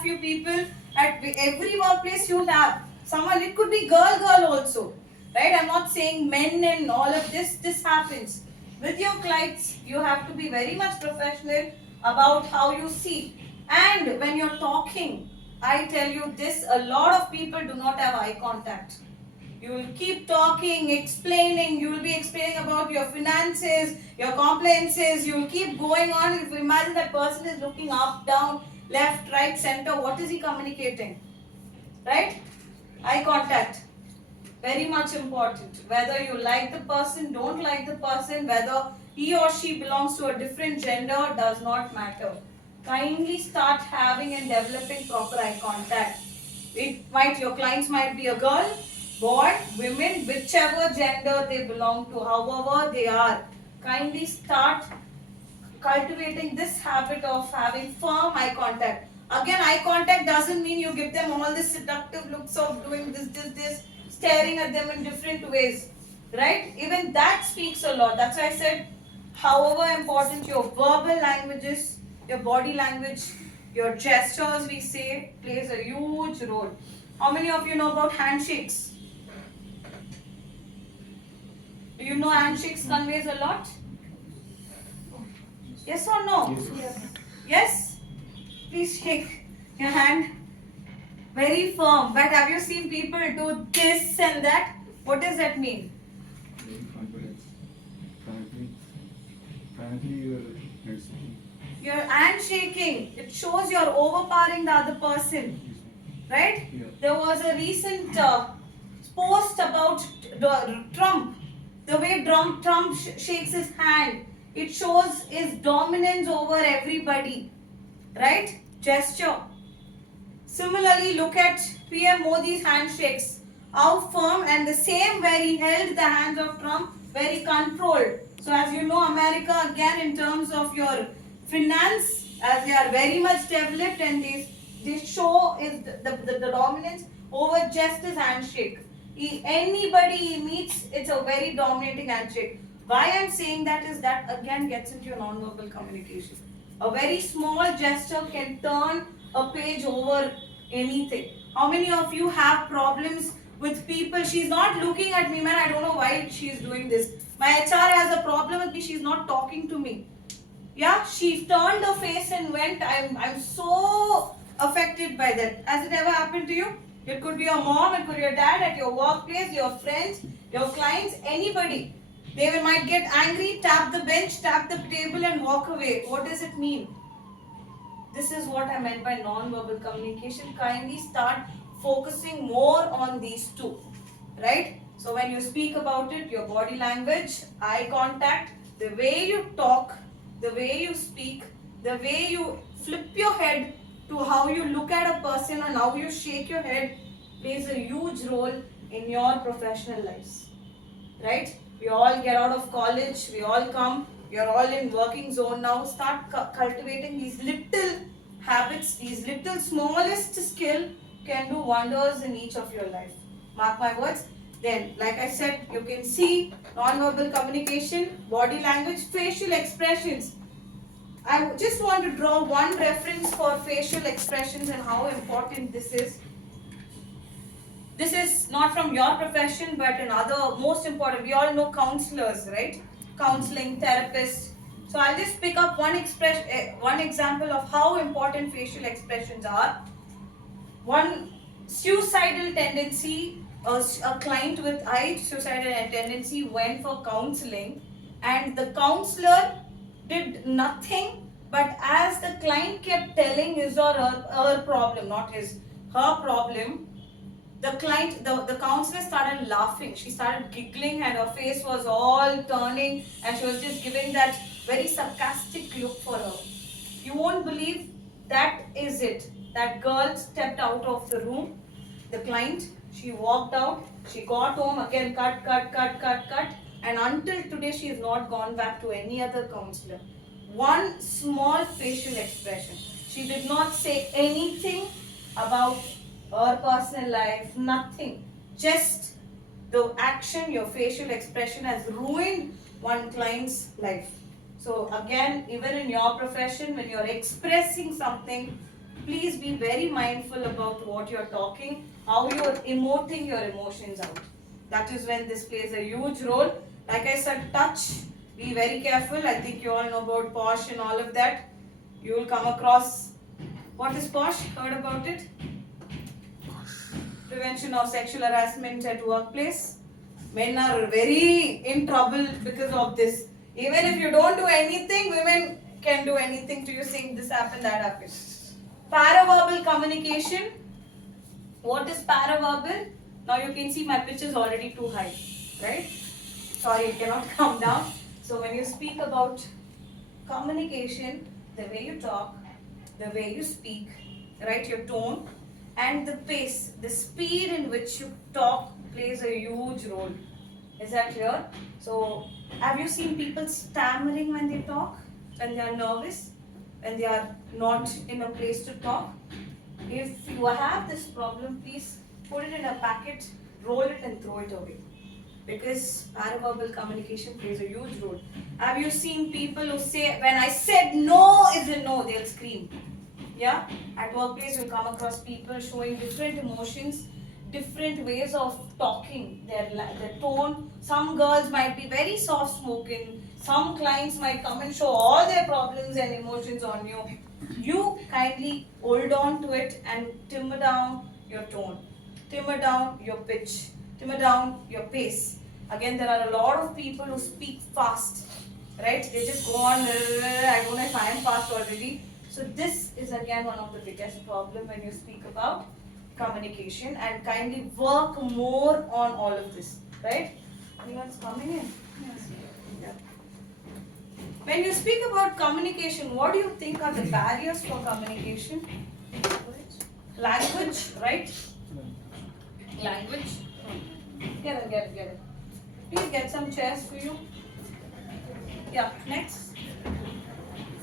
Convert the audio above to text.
have few people at every workplace. You'll have someone. It could be girl also, right? I'm not saying men and all of this. This happens with your clients. You have to be very much professional about how you see. And when you're talking, I tell you this: a lot of people do not have eye contact. You will keep talking, explaining. You will be explaining about your finances, your compliances. You will keep going on. If you imagine that person is looking up, down, left, right, center, what is he communicating? Right? Eye contact. Very much important. Whether you like the person, don't like the person, whether he or she belongs to a different gender, does not matter. Kindly start having and developing proper eye contact. Your clients might be a girl, boy, women, whichever gender they belong to, however they are. Kindly start cultivating this habit of having firm eye contact. Again, eye contact doesn't mean you give them all this seductive looks of doing this, staring at them in different ways. Right? Even that speaks a lot. That's why I said, however important your verbal languages, your body language, your gestures, we say, plays a huge role. How many of you know about handshakes? Do you know handshakes conveys a lot? Yes or no? Yes. Yes? Please shake your hand. Very firm. But have you seen people do this and that? What does that mean? Confidence. Frankly, Your hand shaking. It shows you're overpowering the other person. Right? Yeah. There was a recent post about Trump. The way Trump shakes his hand, it shows his dominance over everybody. Right? Gesture. Similarly, look at PM Modi's handshakes. How firm, and the same where he held the hands of Trump, very controlled. So as you know, America again in terms of your finance, as they are very much developed, and they show is the dominance over just his handshake. Anybody he meets, it's a very dominating handshake. Why I'm saying that is that again gets into your non-verbal communication. A very small gesture can turn a page over anything. How many of you have problems with people? She's not looking at me, man. I don't know why she's doing this. My HR has a problem with me. She's not talking to me. Yeah, she turned her face and went. I'm so affected by that. Has it ever happened to you? It could be your mom, it could be your dad, at your workplace, your friends, your clients, anybody. They might get angry, tap the bench, tap the table and walk away. What does it mean? This is what I meant by non-verbal communication. Kindly start focusing more on these two. Right? So when you speak about it, your body language, eye contact, the way you talk, the way you speak, the way you flip your head to how you look at a person and how you shake your head plays a huge role in your professional lives. Right? We all get out of college, we all come, we are all in working zone now. Start cultivating these little habits, these little smallest skill can do wonders in each of your life. Mark my words. Then, like I said, you can see non-verbal communication, body language, facial expressions. I just want to draw one reference for facial expressions and how important this is. This is not from your profession, but another most important. We all know counselors, right? Counseling, therapists. So I'll just pick up one example of how important facial expressions are. One suicidal tendency, a client with suicidal tendency went for counseling, and the counselor did nothing, but as the client kept telling his or her problem, not his, her problem, the counselor started laughing. She started giggling and her face was all turning and she was just giving that very sarcastic look for her. You won't believe that is it. That girl stepped out of the room, the client, she walked out, she got home, again cut, and until today she has not gone back to any other counselor. One small facial expression. She did not say anything about her personal life, nothing. Just the action, your facial expression has ruined one client's life. So again, even in your profession, when you're expressing something, Please be very mindful about what you're talking, how you're emoting your emotions out. That is when this plays a huge role. Like I said, touch, be very careful. I think you all know about POSH and all of that. You will come across, what is POSH? Heard about it? Prevention of sexual harassment at workplace. Men are very in trouble because of this. Even if you don't do anything, women can do anything to you, saying this happened, that happened. Paraverbal communication. What is paraverbal? Now you can see my pitch is already too high, right? Sorry, it cannot come down. So when you speak about communication, the way you talk, the way you speak, right, your tone, and the pace, the speed in which you talk plays a huge role. Is that clear? So, have you seen people stammering when they talk, when they are nervous, when they are not in a place to talk? If you have this problem, please put it in a packet, roll it and throw it away. Because paraverbal communication plays a huge role. Have you seen people who say, when I said no is a no, they'll scream. Yeah? At workplace, you'll come across people showing different emotions, different ways of talking, their tone. Some girls might be very soft spoken. Some clients might come and show all their problems and emotions on you. You kindly hold on to it and timber down your tone, timber down your pitch, timber down your pace. Again, there are a lot of people who speak fast, right? They just go on, I don't know if I am fast already. So this is again one of the biggest problem when you speak about communication, and kindly work more on all of this, right? Anyone's coming in? Yes. Yeah. When you speak about communication, what do you think are the barriers for communication? Language, right? Language. Get it. Please get some chairs for you. Yeah, next.